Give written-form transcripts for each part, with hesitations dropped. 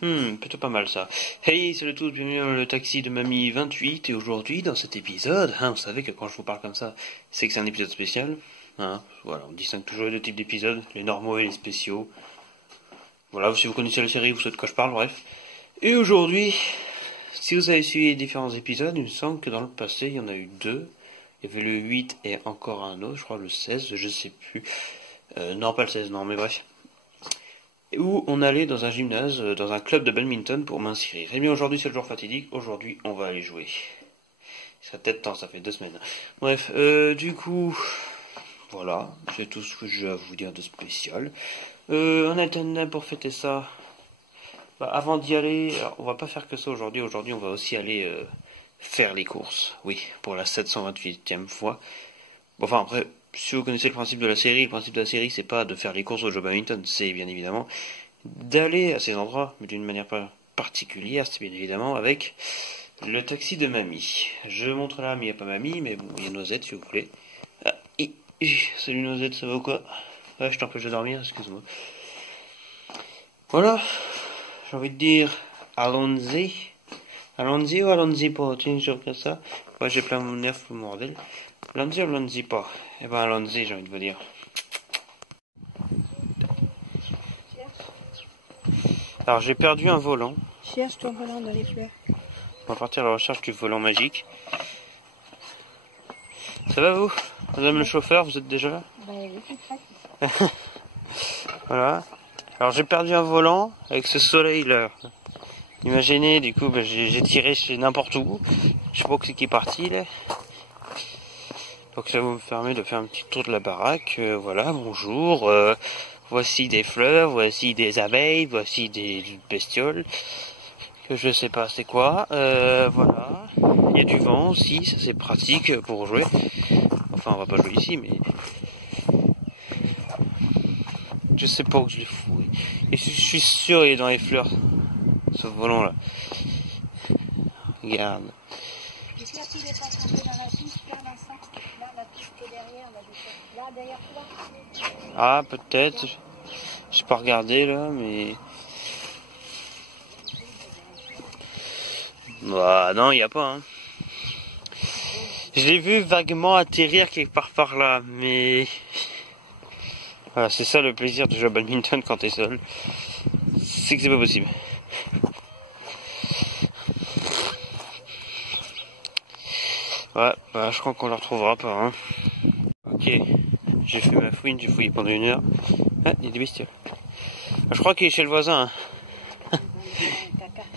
Plutôt pas mal ça. Hey, salut à tous, bienvenue dans le taxi de Mamie 28, et aujourd'hui, dans cet épisode, vous savez que quand je vous parle comme ça, c'est que c'est un épisode spécial. Voilà, on distingue toujours les deux types d'épisodes, les normaux et les spéciaux. Voilà, si vous connaissez la série, vous savez de quoi je parle, bref. Et aujourd'hui, si vous avez suivi les différents épisodes, il me semble que dans le passé, il y en a eu deux. Il y avait le 8 et encore un autre, je crois le 16, je sais plus. Non, pas le 16, non, mais bref. Où on allait dans un gymnase, dans un club de badminton pour m'inscrire. Et bien aujourd'hui c'est le jour fatidique, aujourd'hui on va aller jouer. Il serait peut-être temps, ça fait 2 semaines. Bref, du coup, voilà, c'est tout ce que j'ai à vous dire de spécial. En attendant pour fêter ça, avant d'y aller, alors, on va pas faire que ça aujourd'hui, on va aussi aller faire les courses. Oui, pour la 728e fois. Bon, enfin après, si vous connaissez le principe de la série, c'est pas de faire les courses au jeu badminton, c'est bien évidemment d'aller à ces endroits, mais d'une manière pas particulière, c'est bien évidemment avec le taxi de Mamie. Je montre là, mais il n'y a pas Mamie, mais bon, il y a Noisette si vous voulez. Salut Noisette, ça va ou quoi? Ouais, je t'empêche de dormir, excuse-moi. Voilà, j'ai envie de dire, allons-y. Allons-y ou allons-y pas, tiens, je regarde ça. Ouais, j'ai plein mon nerf pour mortel. Allons-y ou allons-y pas? Eh ben allons-y, j'ai envie de vous dire. Alors j'ai perdu un volant. Cherche ton volant dans les fleurs. On va partir à la recherche du volant magique. Ça va vous? Madame le chauffeur, vous êtes déjà là? Ben oui, c'est ça. Voilà. Alors j'ai perdu un volant avec ce soleil là. Imaginez, du coup j'ai tiré chez n'importe où. Je sais pas où c'est qui est parti là. Donc ça vous permet de faire un petit tour de la baraque. Voilà, bonjour. Voici des fleurs, voici des abeilles, voici des bestioles. Que je sais pas c'est quoi. Voilà. Il y a du vent aussi, ça c'est pratique pour jouer. Enfin on va pas jouer ici mais... Je sais pas où je l'ai foué. Et je suis sûr il est dans les fleurs. Ce volant là. Regarde. J'espère qu'il est pas tombé dans la piste, là, Vincent. Là, la piste qui est derrière, là, derrière toi. Ah, peut-être. J'ai pas regardé là, mais... Bah non, y a pas. Hein. Je l'ai vu vaguement atterrir quelque part par là, mais... Voilà, c'est ça le plaisir de jouer au badminton quand t'es seul. C'est que c'est pas possible. Ouais, bah je crois qu'on la retrouvera pas. Hein. Ok, j'ai fait ma fouine, j'ai fouillé pendant 1 heure. Ah, il y a des bestioles. Je crois qu'il est chez le voisin. Hein.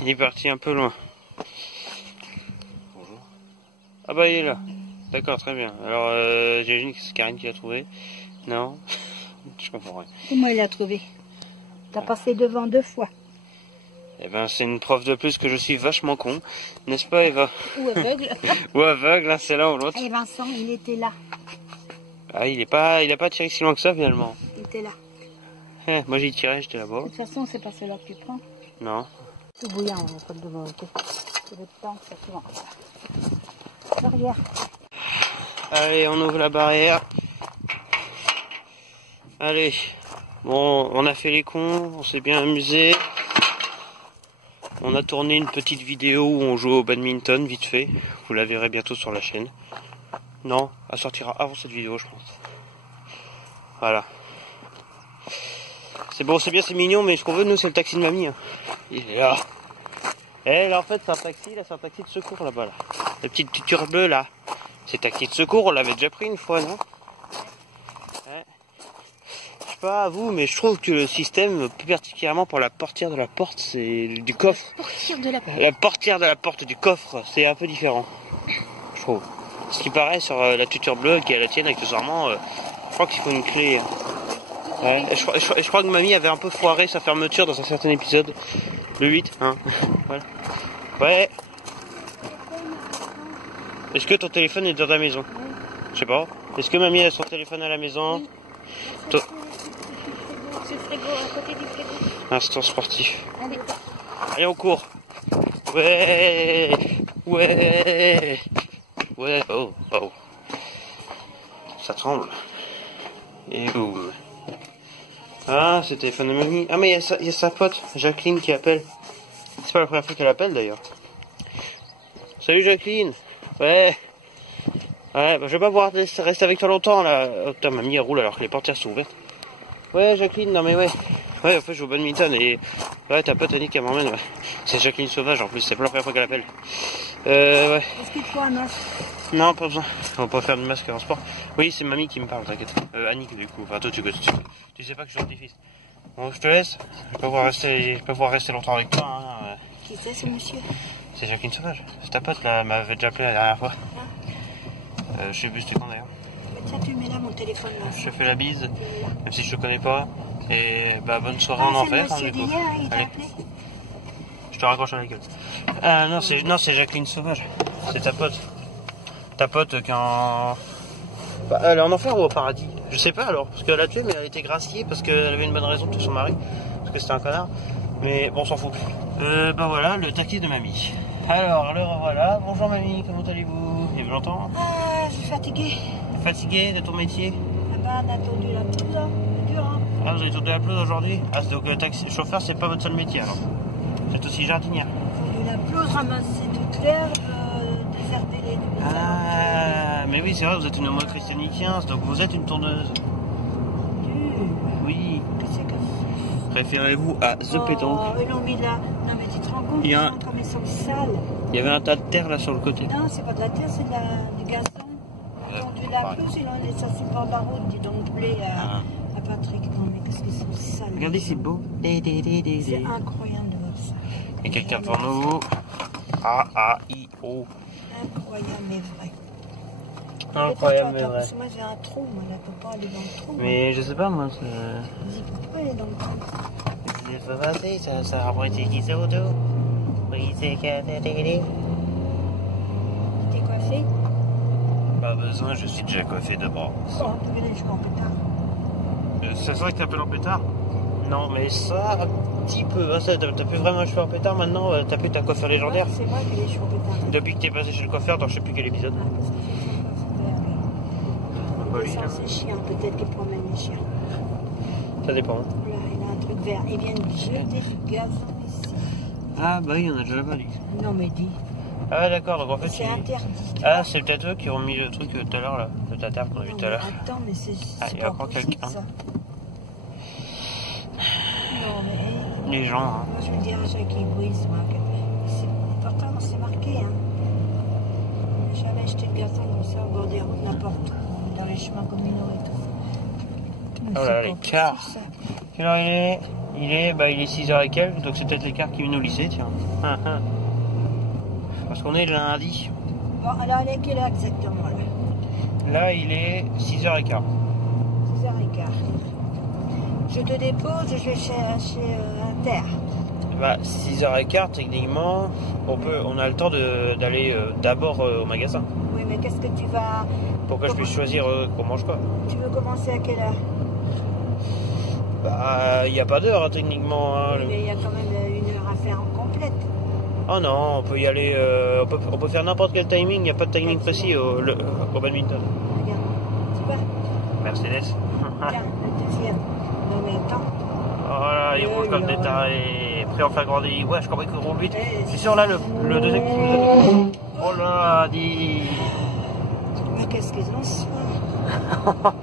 Il est parti un peu loin. Bonjour. Ah bah il est là. D'accord, très bien. Alors j'imagine que c'est Karine qui l'a trouvé. Non. Je comprends rien. Comment il l'a trouvé? T'as passé devant 2 fois. Eh ben c'est une preuve de plus que je suis vachement con. N'est-ce pas Eva? Ou aveugle. Ou aveugle, hein, c'est l'un ou l'autre. Et Vincent, il était là. Ah il a pas tiré si loin que ça finalement. Il était là. Moi j'ai tiré, j'étais là-bas. De toute façon, c'est pas celui-là que tu prends. Non. C'est bouillant, on n'a pas de devant. C'est le temps que ça souvent. Barrière. Allez, on ouvre la barrière. Allez. Bon, on a fait les cons, on s'est bien amusé. On a tourné une petite vidéo où on joue au badminton, vite fait. Vous la verrez bientôt sur la chaîne. Non, elle sortira avant cette vidéo, je pense. Voilà. C'est bon, c'est bien, c'est mignon, mais ce qu'on veut, nous, c'est le taxi de Mamie. Hein. Il est là. Eh, là, en fait, c'est un taxi, là, c'est un taxi de secours, là-bas, là. La petite tuture bleue, là. C'est taxi de secours, on l'avait déjà pris une fois, non? Ouais. Je sais pas à vous, mais je trouve que le système, plus particulièrement pour la portière de la porte, c'est du coffre. Portière de la porte. La portière de la porte du coffre, c'est un peu différent. Je trouve. Ce qui paraît sur la tuture bleue, qui est la tienne, accessoirement, je crois qu'il faut une clé. Ouais, je crois que Mamie avait un peu foiré sa fermeture dans un certain épisode. Le 8, hein. Voilà. Ouais. Est-ce que ton téléphone est dans ta maison? Oui. Je sais pas. Est-ce que Mamie a son téléphone à la maison? Oui. Ce frigo, à côté du frigo. Instant sportif. Allez. Allez, on court. Ouais. Ouais. Ouais. Oh. Oh. Ça tremble. Et boum. Ah, c'est le téléphone de Mamie. Ah, mais il y a sa pote, Jacqueline, qui appelle. C'est pas la première fois qu'elle appelle d'ailleurs. Salut Jacqueline. Ouais. Ouais, bah, je vais pas pouvoir rester avec toi longtemps là. Oh putain, mamie elle roule alors que les portières sont ouvertes. Ouais Jacqueline, non mais ouais. Ouais, en fait je joue au badminton et... Ouais, ta pote Annick elle m'emmène, ouais. C'est Jacqueline Sauvage en plus, c'est pas la première fois qu'elle appelle. Ouais. Est-ce qu'il te faut un masque? Non, pas besoin. On va pas faire de masque en sport. Oui, c'est mamie qui me parle, t'inquiète. Annick du coup. Enfin toi tu sais pas que je suis un petit-fils. Bon, je te laisse. Je vais pas pouvoir rester longtemps avec toi. Hein. Qui c'est ce monsieur? C'est Jacqueline Sauvage. C'est ta pote là, elle m'avait déjà appelé la dernière fois. Je sais plus c'était quand d'ailleurs. Tiens, tu mets là mon téléphone là. Je te fais la bise, même si je te connais pas. Et bah bonne soirée en enfer. C'est le monsieur d'hier, il t'a appelé? Je te raccroche à la gueule. Ah non, c'est Jacqueline Sauvage. C'est ta pote. Ta pote qui en... Bah, elle est en enfer ou au paradis? Je sais pas alors, parce qu'elle l'a tué, mais elle a été graciée parce qu'elle avait une bonne raison de tuer son mari. Parce que c'était un connard. Mais bon, on s'en fout. Bah voilà, le taxi de mamie. Alors, le revoilà. Bonjour mamie, comment allez-vous? Il y a longtemps? Ah, je suis fatiguée. Fatiguée de ton métier? Ah bah, on a attendu la pelouse, hein. C'est dur, hein. Ah, vous avez tourné la pelouse aujourd'hui? Ah, donc le taxi chauffeur, c'est pas votre seul métier alors? Vous êtes aussi jardinière? Attendu la pelouse, ramasser toute l'herbe, déserter les... Ah, mais oui, c'est vrai, vous êtes une motrice chrétienne, donc vous êtes une tourneuse. Oui. Qu'est-ce que c'est? Préférez-vous à The Pétanque? Oh, ils l'ont mis là. Non, mais tu te rends compte, Il y a un- comme ils sont sales. Il y avait un tas de terre là sur le côté. Non, c'est pas de la terre, c'est du gazon. Attendu la pelouse, ils l'ont laissé ça par la route, dis donc, blé à Patrick. Non, mais qu'est-ce qu'ils sont sales. Regardez, c'est beau. C'est incroyable de voir ça. Et quelqu'un devant nous. A-A-I-O. Incroyable, mais vrai. Incroyable, mais Attends, vrai. parce que moi j'ai un trou, moi là, peux pas aller dans le trou. Mais je sais pas, moi, Dis, pourquoi aller dans le trou? c'est pas passé, ça a été qui c'est auto. Oui, c'est T'es coiffé? Pas besoin, je suis déjà coiffé de bras. Oh, on peut venir jusqu'en pétard. C'est vrai que t'appelles en pétard? Non, mais ça, un petit peu. Hein, t'as plus vraiment les cheveux en pétard maintenant, t'as plus ta coiffure légendaire. C'est moi qui ai les cheveux en pétard. Depuis que t'es passé chez le coiffeur, dans je sais plus quel épisode. Ah, parce que j'ai fait un coiffeur vert. Bah oui, Ça, hein. c'est chiant, peut-être qu'il promène les chiens. Ça dépend. Là, il a un truc vert. Ils viennent jeter du gazon ici. Ah bah oui, on a déjà pas dit. Non, mais dis. Ah d'accord, donc en fait C'est interdit. Ah, c'est peut-être eux qui ont mis le truc tout à l'heure là, de ta table qu'on a vu Non, tout à mais l'heure. attends, mais c'est il y a pas encore possible, quelqu'un. ça. Non, mais... Les gens, hein. Moi, je vais dire à Jackie Brise, moi, que pourtant, c'est marqué, hein. On n'a jamais acheté le gazon comme ça, au bord des routes, n'importe où, dans les chemins communaux et tout. Mais Oh là, c'est pas l'écart. possible, ça. Quelle heure il est 6h et quelques, donc c'est peut-être l'écart qui mène au lycée, tiens. Parce qu'on est lundi. Bon, alors, elle est quelle heure exactement, là? Là, il est 6h15. 6h15. Je te dépose, je vais chercher Inter. Bah, 6h15, techniquement, on a le temps d'aller d'abord au magasin. Oui, mais qu'est-ce que tu vas... Pour que je puisse choisir qu'on mange quoi. Tu veux commencer à quelle heure? Bah, il n'y a pas d'heure, hein, techniquement. Hein, Mais il y a quand même une heure à faire en complète. Oh non, on peut y aller, on peut faire n'importe quel timing, il n'y a pas de timing précis au badminton. Regarde, tu vois? Mercedes. Tiens, le deuxième. Non, mais attends. Voilà, il roule comme des tarés, prêt à en faire grandir. Ouais, je crois qu'il roule vite. Je suis sûr là, le deuxième qui nous... Oh là, dis... Mais qu'est-ce qu'ils ont soin?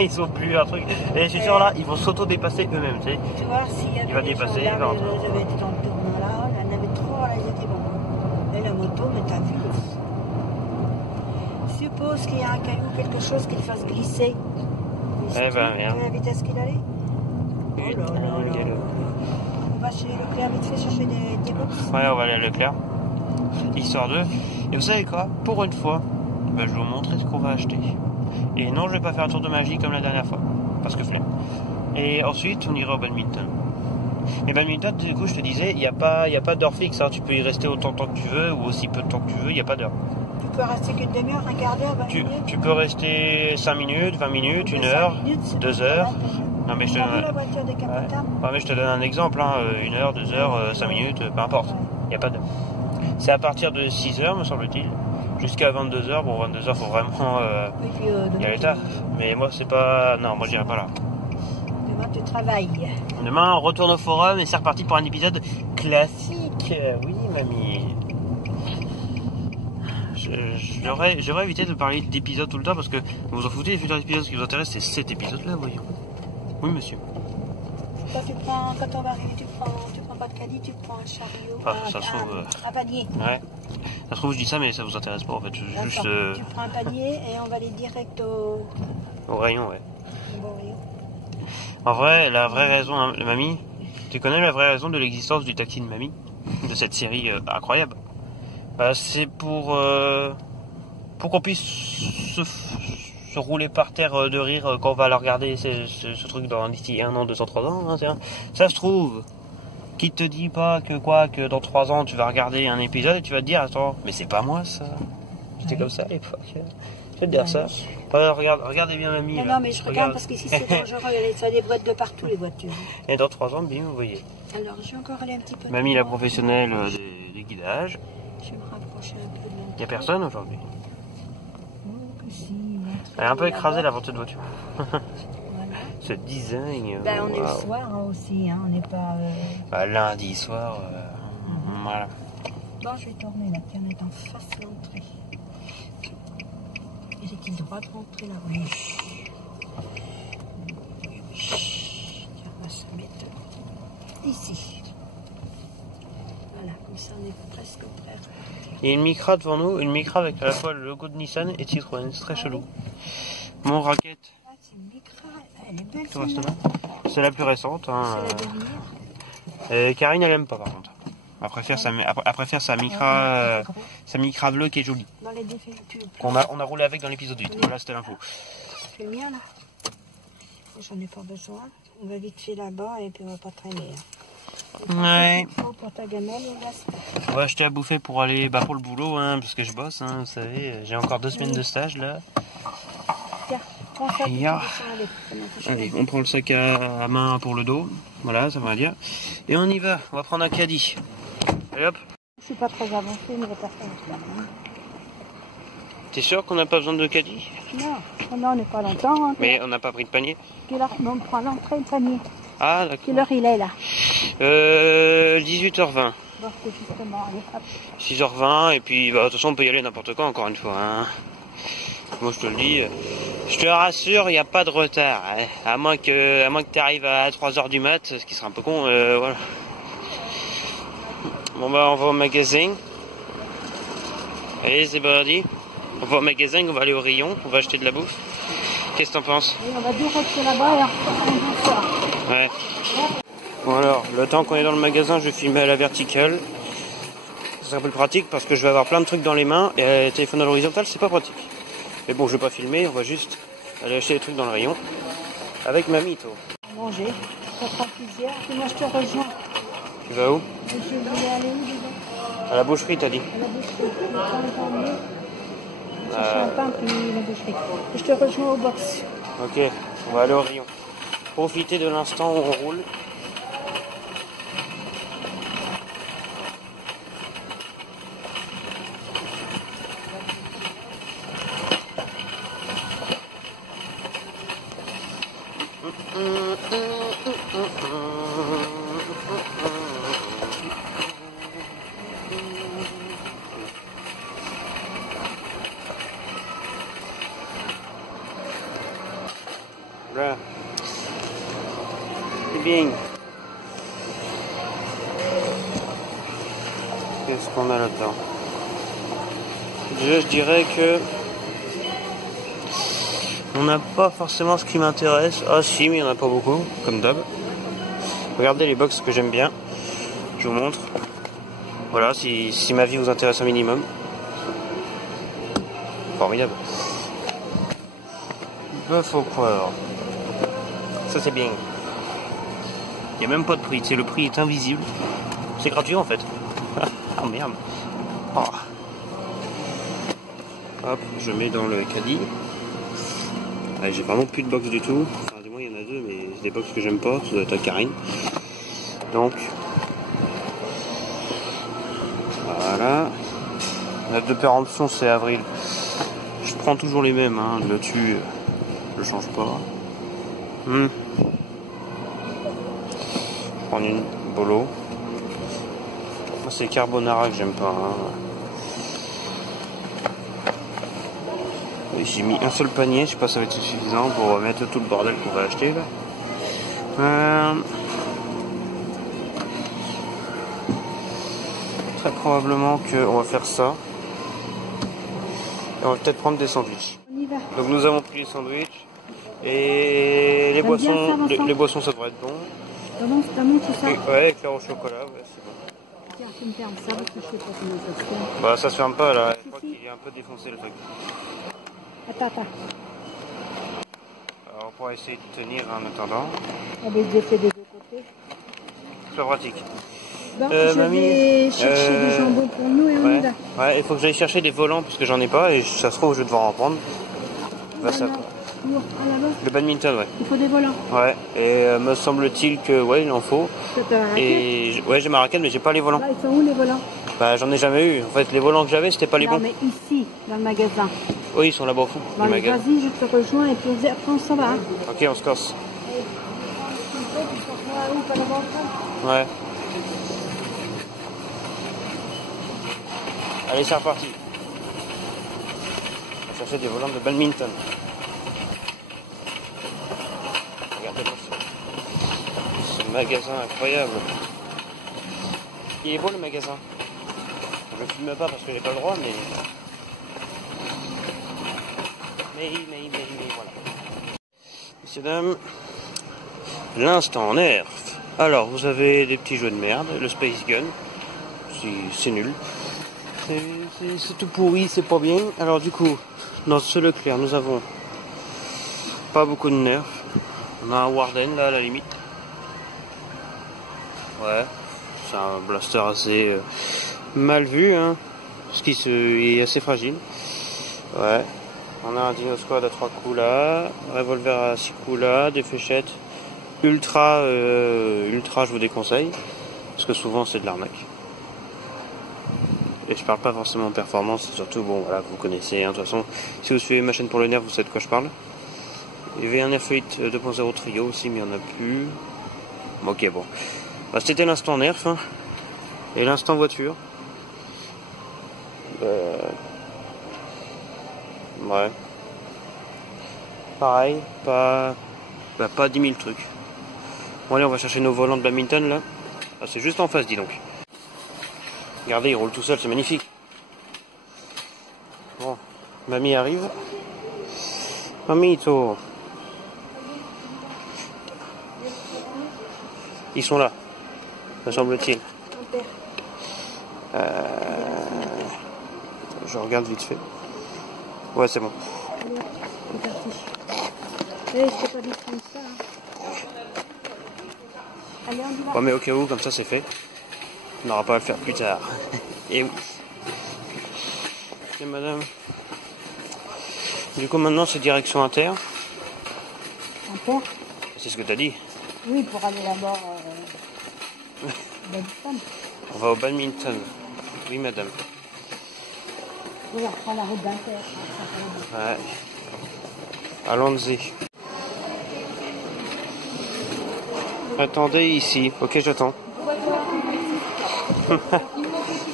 Ils ont bu un truc. Et je suis sûr là, ils vont s'auto-dépasser eux-mêmes, tu sais. Tu vois, s'il y avait Il va des dépasser, gendarmes, il va rentrer. j'avais été dans le tournoi là, il y en avait trop, là, ils étaient bons. Et la moto, mais t'as vu le fou. Suppose qu'il y a un caillou, quelque chose qui le fasse glisser. Eh ben, merde. Tu vois la vitesse qu'il allait? Putain, Oh là là le là. galop. On va chez Leclerc vite fait chercher des box. Ouais, on va aller à Leclerc. Histoire de... Et vous savez quoi? Pour une fois, bah, je vais vous montrer ce qu'on va acheter. Et non, je vais pas faire un tour de magie comme la dernière fois. Parce que flemme. Et ensuite, on ira au badminton. Mais badminton, du coup, je te disais, il n'y a pas d'heure fixe. Hein. Tu peux y rester autant de temps que tu veux ou aussi peu de temps que tu veux, il n'y a pas d'heure. Tu peux rester qu'une demi-heure, un quart d'heure, 20 minutes. Tu peux rester 5 minutes, 20 minutes, 1 heure, 2 heures. Non, mais je te T'as vu donne... la voiture décapotable? Ouais, mais je te donne un exemple, hein. 1 heure, 2 heures, 5 minutes, peu importe. Il n'y a pas d'heure. C'est à partir de 6 heures, me semble-t-il, jusqu'à 22 heures. Bon, 22 heures, faut vraiment y aller tard. Mais moi, c'est pas... Non, moi, j'irai pas là. Demain, tu travailles. Demain, on retourne au forum et c'est reparti pour un épisode classique. Oui, mamie. J'aurais évité de parler d'épisodes tout le temps parce que vous en foutez des futurs épisodes. Ce qui vous intéresse, c'est cet épisode-là, voyons. Oui, monsieur. Quand on va arriver, tu prends pas de caddie, tu prends un chariot, Ça se trouve, un panier. Ouais. Ça se trouve, je dis ça, mais ça vous intéresse pas en fait. Juste. Tu prends un panier et on va aller direct au rayon, ouais. bon rayon. En vrai, la vraie raison, hein, mamie, tu connais la vraie raison de l'existence du taxi de mamie, de cette série incroyable. Bah, c'est pour qu'on puisse se rouler par terre de rire quand on va la regarder ce truc d'ici 1 an, 2 ans, 3 ans. Hein, ça se trouve. Qui te dit pas que dans 3 ans tu vas regarder un épisode et tu vas te dire attends, mais c'est pas moi ça. J'étais comme ça à l'époque. Je vais te dire ça. Regardez bien mamie. Non, mais je regarde parce qu'ici c'est dangereux, il y a des boîtes de partout les voitures. Et dans 3 ans, bien vous voyez. Alors je vais encore aller un petit peu. Mamie la professionnelle des guidages. Je vais me rapprocher un peu de l'entrée. Il y a personne aujourd'hui. Oh, que si, elle est un peu écrasée la vente de voiture. Voilà. Ce design. Ben, on est le soir hein, aussi, hein, on n'est pas. Bah, lundi soir, voilà. Bon, je vais tourner là, puis on est en face de l'entrée. J'ai-t-il le droit de rentrer là? Oui. Tiens, on va se mettre ici. Voilà, comme ça on est presque prêt. Il y a une Micra devant nous, une Micra avec à la fois le logo de Nissan et Citroën, c'est très chelou. Mon raquette. Ah, c'est une Micra, elle est belle. Tout reste là. C'est la plus récente. Hein, c'est la dernière. Karine elle aime pas par contre. Elle préfère sa Micra bleue qui est jolie. Dans les défectueux. On a roulé avec dans l'épisode 8. Voilà, c'était l'info. C'est le mien là. J'en ai pas besoin. On va vite fait là-bas et puis on va pas traîner. Ouais. Pour ta gamelle, on va acheter à bouffer pour aller pour le boulot, hein, parce que je bosse, hein, vous savez. J'ai encore 2 semaines de stage là. Tiens, prends ça. Allez, on prend le sac à main pour le dos. Voilà, ça va dire. Et on y va. On va prendre un caddie. Allez hop. Je suis pas très avancée, mais la personne est là. T'es sûr qu'on n'a pas besoin de caddie? Non, on n'est pas longtemps. Hein, mais on n'a pas pris de panier. Quelle heure on prend l'entrée, le panier? Ah, d'accord. Quelle heure il est là? 18h20. Bon, c'est justement, allez, hop. 6h20, et puis de toute façon on peut y aller n'importe quand, encore une fois. Hein. Moi je te le dis, je te rassure, il n'y a pas de retard. Hein. À moins que tu arrives à 3h du mat, ce qui serait un peu con, voilà. Bon bah on va au magasin. Allez, c'est parti. On va au magasin, on va aller au rayon, on va acheter de la bouffe. Qu'est-ce que t'en penses? Et on va direct là-bas et on sort. Ouais. Bon alors, le temps qu'on est dans le magasin, je vais filmer à la verticale. C'est un peu pratique parce que je vais avoir plein de trucs dans les mains et le téléphone à l'horizontale, c'est pas pratique. Mais bon, je vais pas filmer, on va juste aller acheter des trucs dans le rayon avec mamie, toi. Manger, ça prend plusieurs, et moi je te rejoins. Tu vas où? Je vais aller où déjà? À la boucherie, t'as dit? À la boucherie. Chercher un pain puis la boucherie. Je te rejoins au box. Ok, on va aller au rayon. Profitez de l'instant où on roule. Voilà. C'est bien. Qu'est-ce qu'on a là-dedans? Déjà, je dirais que on n'a pas forcément ce qui m'intéresse. Ah si, mais il n'y en a pas beaucoup, comme d'hab. Regardez les box que j'aime bien. Je vous montre. Voilà, si ma vie vous intéresse un minimum. Formidable. Bœuf au poivre. Ça c'est bien. Il n'y a même pas de prix, le prix est invisible. C'est gratuit en fait. Ah merde. Oh. Hop, je mets dans le caddie. Allez, j'ai vraiment plus de box du tout. Enfin, du moins il y en a 2, mais c'est des box que j'aime pas. Ça doit être à Karine. Donc, voilà. La deux péremption c'est avril. Je prends toujours les mêmes, hein. Là-dessus, je change pas. Je prends une bolo. c'est carbonara que j'aime pas. Hein. J'ai mis un seul panier, je sais pas si ça va être suffisant pour mettre tout le bordel qu'on va acheter là. Très probablement qu'on va faire ça. Et on va peut-être prendre des sandwichs. On y va. Donc nous avons pris les sandwichs. Et les boissons ça devrait être bon. Comment tu sais ça? Ouais, éclair au chocolat, ouais, c'est bon. Tiens, tu me fermes ça parce que je sais pas comment ça se fait. Bah ça se ferme pas là, je crois qu'il est un peu défoncé le truc. Attends. Alors on pourra essayer de tenir en attendant. On va déjà fait des deux côtés. C'est pratique. Bon, je vais chercher du jambon pour nous et on y va. Ouais, il faut que j'aille chercher des volants parce que j'en ai pas et ça se trouve je vais devoir en prendre. Bah, ça... Le badminton, ouais. Il faut des volants. Ouais, et me semble-t-il que ouais, il en faut. Et ouais, j'ai ma raquette, mais j'ai pas les volants. Bah, ils sont où les volants? Bah, j'en ai jamais eu. En fait, les volants que j'avais, c'était pas les bons. Non, mais ici, dans le magasin. Oui, ils sont là-bas au fond. Bon, vas-y, je te rejoins et puis après on s'en va. Hein. Ok, on se casse. Ouais. Allez, c'est reparti. On va chercher des volants de badminton. Regardez-moi ce magasin incroyable. Il est beau le magasin. Je ne filme pas parce que j'ai pas le droit, mais voilà. Messieurs, dames, l'instant nerf. Alors, vous avez des petits jeux de merde, le Space Gun, c'est nul. C'est tout pourri, c'est pas bien. Alors du coup, dans ce Leclerc, nous avons pas beaucoup de nerfs. On a un Warden là à la limite. Ouais, c'est un blaster assez mal vu, hein, parce qu'il est assez fragile. Ouais, on a un Dino Squad à 3 coups là, revolver à 6 coups là, des fléchettes. Ultra, je vous déconseille, parce que souvent c'est de l'arnaque. Et je parle pas forcément en performance, surtout bon voilà, vous connaissez, hein, de toute façon, si vous suivez ma chaîne pour le nerf, vous savez de quoi je parle. Il y avait un Airfleet 2.0 trio aussi, mais il n'y en a plus. Ok, bon. Bah, c'était l'instant nerf, hein, et l'instant voiture. Ouais. Pareil, pas 10 000 trucs. Bon allez, on va chercher nos volants de badminton là. Ah, c'est juste en face, dis donc. Regardez, il roule tout seul, c'est magnifique. Bon, mamie arrive. Mamito. Ils sont là, me semble-t-il. Je regarde vite fait. Ouais, c'est bon. Allez, je t'ai pas dit de prendre ça. Hein. Allez, on y va. Ouais, mais au cas où, comme ça c'est fait. On n'aura pas à le faire plus tard. Et oui. Ok, madame. Du coup, maintenant, c'est direction inter. Inter? C'est ce que t'as dit. Oui, pour aller là-bas. On va au badminton. Oui, madame. Oui, on prend la route d'Inter. Ouais. Allons-y. Attendez ici. Ok, j'attends.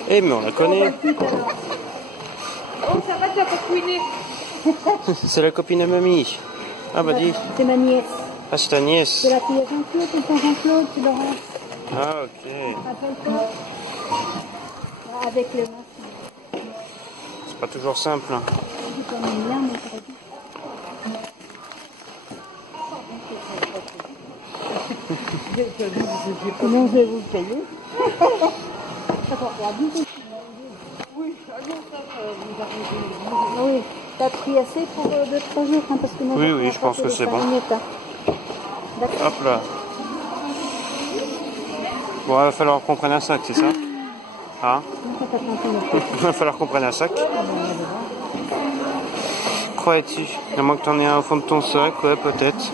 Eh, mais on la connaît. Oh, ça va, tu as copiner. C'est la copine à mamie. Ah bah dis. C'est ma nièce. Ah, c'est ta nièce. C'est la fille de Jean-Claude, c'est ton Jean-Claude, c'est Laurence. Ah, ok. Rappelle-toi. Avec le masque. C'est pas toujours simple. Hein. Comment je vais vous payer? Oui, t'as pris assez pour 2-3 jours, hein, parce que moi, oui, je pense que c'est bon. D'accord. Hop là. Bon, il va falloir qu'on prenne un sac, c'est ça? Hein? Il va falloir qu'on prenne un sac. Crois-tu? À moins que t'en aies un au fond de ton sac, ouais, peut-être.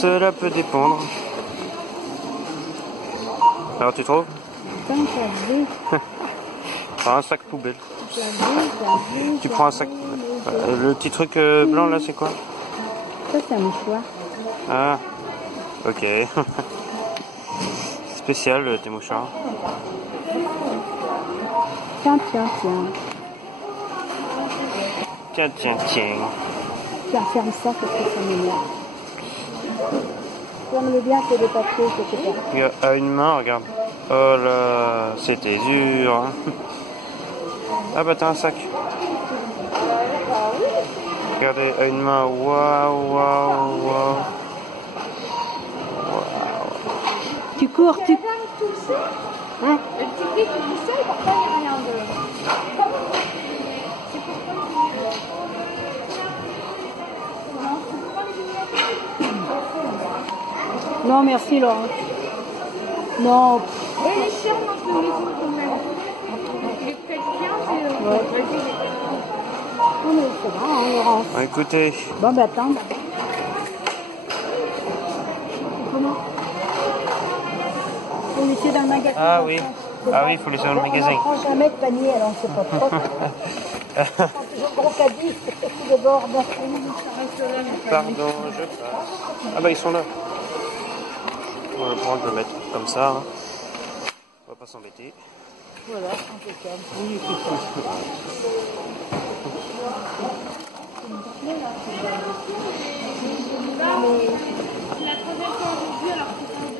Cela peut dépendre. Alors, tu trouves? Prends un sac poubelle. Tu prends un sac. Le petit truc blanc là, c'est quoi? Ça, c'est un mouchoir. Ah, ok. spécial tes mouchoirs. Tiens, tiens, tiens. Tiens, tiens, tiens. Tiens, ferme ça parce que ça m'énerve. Ferme-le bien, c'est des papiers, etc. Regarde, à une main, regarde. Oh là, c'était dur. Hein. Ah bah t'as un sac. Regardez, à une main. Waouh, waouh, waouh. Tu cours, tu... Hein? Le petit prix tout seul, pourquoi il n'y a rien de... Non, merci, Laurent. Non. Et les chiens mangent de maison quand même. Il est peut-être bien, mais... Ouais. Vas-y, Non, mais c'est vrai, hein, Laurence. Bon, écoutez, Bon, bah attends. Comment? Faut laisser dans le magasin. ah oui, il faut laisser dans le magasin. On ne prend jamais de panier, alors on ne sait pas trop. On prend toujours gros caddie, tout de bord. Pardon, je passe. Ah bah ils sont là. On va le prendre, je vais le mettre comme ça. Hein. On va pas s'embêter. Voilà, impeccable. On y fait ça.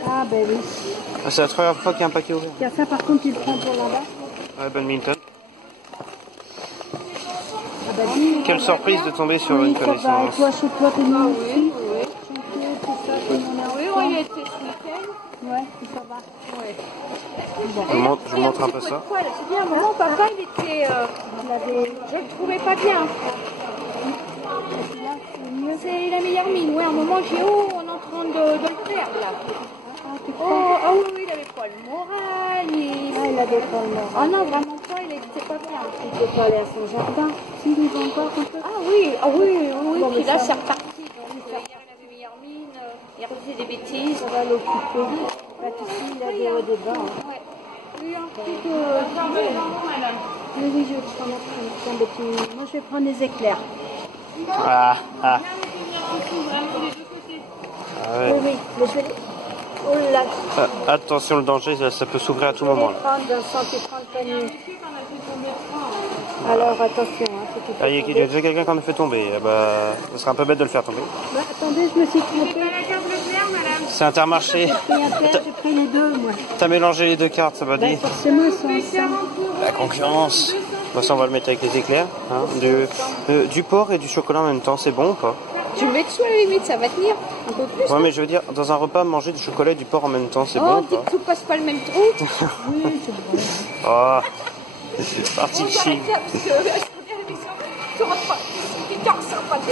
Ah ben oui. Ah, c'est la première fois qu'il y a un paquet ouvert. Tiens, ça par contre, tu le prends pour là-bas. Ouais, badminton. Ah ben oui. Quelle surprise de tomber sur Oui, une ça va. Et connaissance. toi, chez toi, t'es mis aussi? oui. Chantier, tout ça, tout le monde est Oui, ensemble. on y était ce week-end. Ouais, ça va. Ouais. Je vous montre un peu ça. C'est bien, à un moment, papa, il était... Je le trouvais pas bien. C'est la meilleure mine. Oui, à un moment, j'ai dit, oh, on est en train de le faire, là. Ah oui, il avait pas le moral. Ah, il a des problèmes. Ah non, vraiment pas, il était pas bien. Il peut pas aller à son jardin. S'il y va encore un peu. Ah oui, Bon, puis mais là, ça c'est va. reparti. Hier, il avait meilleure mine, il refaisait des bêtises. Ça va l'occuper. Là, tu sais, il a des hauts des bas. Hein. Ouais. Oui, un petit peu. Oui, oui, je vais prendre un petit... Moi, je vais prendre des éclairs. Ah, ah. Ah Oui, ouais. oui, mais je vais... Oh là, Attention, le danger, ça peut s'ouvrir à tout je vais moment. les Là. prendre d'un centime de panier. Alors, attention, hein, c'est tout. Ah, il y a déjà quelqu'un qui en a fait tomber. Ah bah, ce serait un peu bête de le faire tomber. Bah, attendez, je me suis trompée. C'est Intermarché. J'ai pris un père, j'ai pris les deux, moi. T'as mélangé les deux cartes, ça va Bah, dire. forcément, ils sont ensemble. La concurrence. Bon, ça, on va le mettre avec les éclairs. Hein. Du porc et du chocolat en même temps, c'est bon ou pas? Tu le mets dessous à la limite, ça va tenir un peu plus. Ouais, mais je veux dire, dans un repas, manger du chocolat et du porc en même temps, c'est bon Oh, ou dis pas? que tout passe pas le même trou. Oui, c'est bon. Oh, c'est parti chic.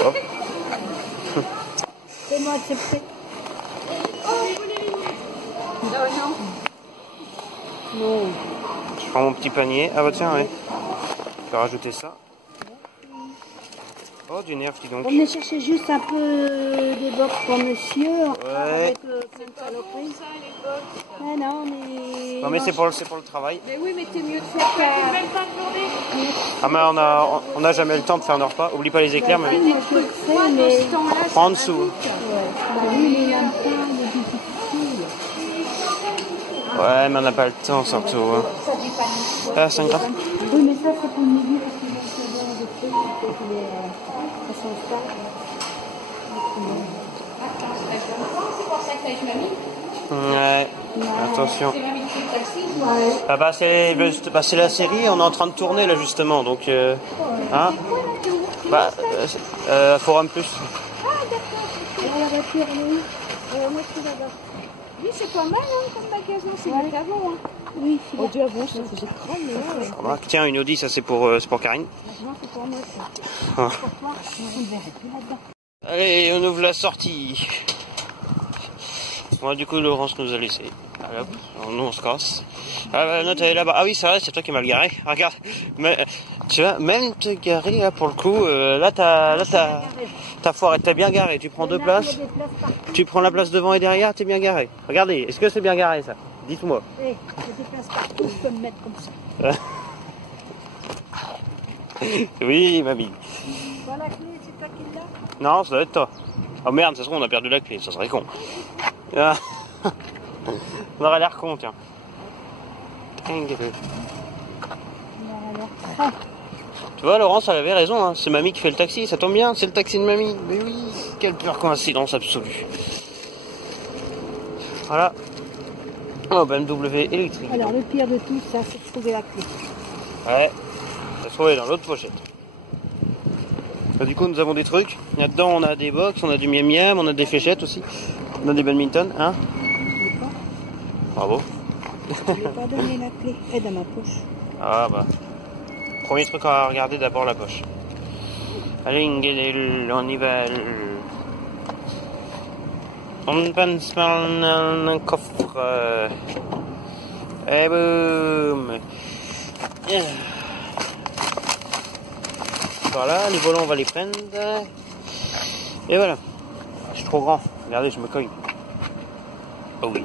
Hop. Fais-moi accepter. Non. Je prends mon petit panier. Ah bah tiens, ouais. Je vais rajouter ça. Oh, du nerf, dis donc. On venait chercher juste un peu des box pour monsieur. Ouais. Avec plein de saloperies. Ah non, mais... Non mais c'est pour le travail. Mais oui, mais t'es mieux de faire ça. Même pas de journée. Ah mais on a jamais le temps de faire nos repas. Oublie pas les éclairs, mais Moi, je le sais, mais... prends en dessous. Ouais. Bah oui, mais il y a un temps de difficulté. Ouais, mais on n'a pas le temps surtout. Hein. Ah, 5 grammes. Oui, mais ça, c'est pour midi, parce qu'il va se faire des trucs, il faut qu'il est à son stade. C'est pour ça que t'as avec mamie. Ouais, attention. C'est mamie qui fait le taxi. Ouais. Ah bah c'est la série, on est en train de tourner là justement, donc hein. Bah Forum Plus. Là, la voiture, oui. Moi, je suis là-bas. Oui, c'est pas mal hein, comme magasin, c'est mieux qu'avant. Hein. Oui, c'est Oh Dieu, avant, ça faisait trop, mais là, Remarque, tiens, une Audi, ça c'est pour Karine. maintenant, c'est pour moi, ça. Ah. Pour toi, on ne verrait plus là-dedans. Allez, on ouvre la sortie. Bon, du coup, Laurence nous a laissé. Allez, hop, nous on se casse. Ah bah, non, t'es là-bas. Ah oui, c'est vrai, c'est toi qui m'as garé. Regarde, mais, tu vois, même t'es garé là pour le coup. T'as foiré, t'es bien garé. Tu prends deux places. Il y a des places partout. Tu prends la place devant et derrière, t'es bien garé. Regardez, est-ce que c'est bien garé ça? Dites-moi. Il y a des places partout, je peux me mettre comme ça. Oui, mamie. Voilà la clé, c'est toi qui l'as? Non, ça doit être toi. Oh merde, ça se trouve, on a perdu la clé, ça serait con. Ah. On aurait l'air con, tiens. Tu vois, Laurence, elle avait raison, hein. C'est mamie qui fait le taxi, ça tombe bien, c'est le taxi de mamie. Mais oui, quelle pure coïncidence absolue. Voilà. Oh, BMW électrique. Alors, le pire de tout ça, c'est de trouver la clé. Ouais, ça se trouvait dans l'autre pochette. Bah, du coup, nous avons des trucs. Là-dedans, on a des box, on a du miam miam, on a des fléchettes aussi. On a des badminton, hein. Je l'ai pas. Bravo. Je lui ai pas donné la clé. Elle est dans ma poche. Ah bah. Premier truc à regarder, d'abord la poche. Allez, on y va. On pense un coffre. Et boum. Voilà, les volants on va les prendre. Et voilà. Je suis trop grand. Regardez, je me cogne. Oh oui.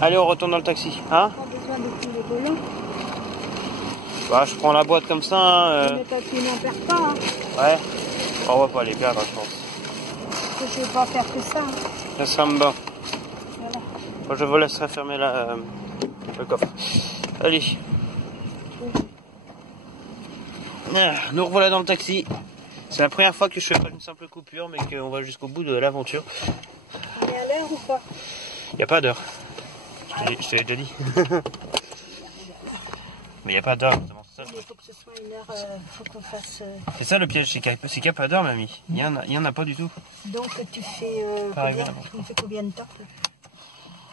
Allez, on retourne dans le taxi. Hein? Pas besoin de tous les volants. Bah, je prends la boîte comme ça. Hein, Mais toi, tu n'en perds pas. Hein. Ouais. On va pas les perdre, je pense. Parce que je ne vais pas faire que ça. Hein. Ça sera bon. Voilà. Moi, je vous laisserai fermer le coffre. Allez. Nous revoilà dans le taxi. C'est la première fois que je fais pas une simple coupure, mais qu'on va jusqu'au bout de l'aventure. On est à l'heure ou pas? Il n'y a pas d'heure. Je te l'ai déjà dit. Mais il n'y a pas d'heure. Il faut que ce soit une heure, faut qu'on fasse... C'est ça le piège, c'est qu'il n'y a pas d'heure, mamie. Il y en a pas du tout. Donc tu fais combien de temps?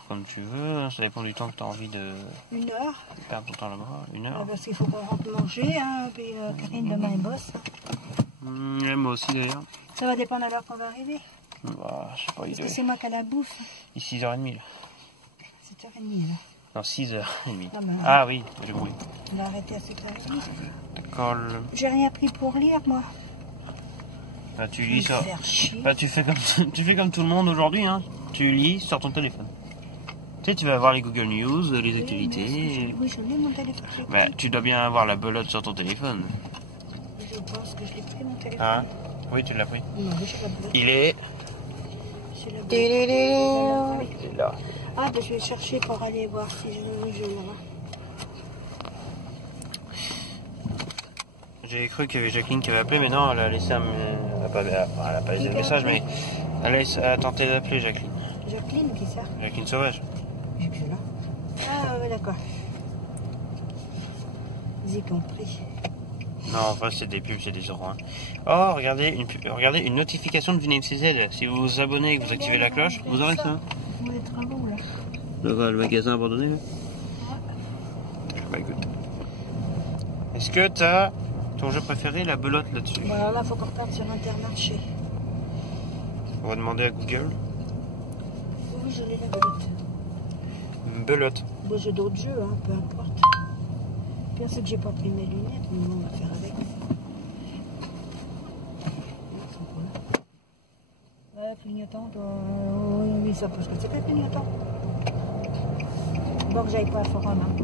Comme tu veux, ça dépend du temps que tu as envie de... Une heure? Perdre ton temps là-bas, une heure. Parce qu'il faut qu'on rentre manger, hein, puis Karine demain elle bosse. Moi aussi d'ailleurs. Ça va dépendre à l'heure qu'on va arriver. Bah, je sais pas, Parce que c'est moi qui ai la bouffe. Il est 6h30 là. 7h30 là. Non, 6h30. Ah, bah, Ah oui, j'ai brûlé. On va arrêter à 7h30. D'accord. J'ai rien pris pour lire moi. Bah, tu lis ça. Faire chier. Bah, tu fais comme tout le monde aujourd'hui, hein. Tu lis sur ton téléphone. Tu sais, tu vas voir les Google News, les actualités. Oui, j'en ai mon téléphone. Bah, tu dois bien avoir la belote sur ton téléphone. Je pense que je l'ai pris mon téléphone. Hein? Oui, tu l'as pris. Non, j'ai la belote. Il est... J'ai la Il est là. Ah, ben je vais chercher pour aller voir si je l'aurai. J'ai cru qu'il y avait Jacqueline qui avait appelé, mais non, elle a laissé elle a pas laissé le message, mais elle a tenté d'appeler Jacqueline. Jacqueline, qui ça? Jacqueline Sauvage. J'ai plus là. Ah, ouais, d'accord. J'ai compris. Non, en fait, c'est des pubs, c'est des euros. Hein. Oh, regardez une notification de VNCZ. Si vous vous abonnez et que vous activez la cloche, vous aurez ça. Les travaux, là. Le magasin abandonné, là. Bah, écoute. Est-ce que t'as ton jeu préféré, la belote, là-dessus? Voilà, là, faut qu'on reparte sur Intermarché. On va demander à Google. Oui, je l'ai la belote. Belote. Bon, j'ai d'autres jeux, hein, peu importe. Bien sûr que j'ai pas pris mes lunettes, mais bon, on va faire avec. Ouais, clignotant, oui, ça parce que c'est pas clignotant. Bon, que j'aille pas à Forum. Hein.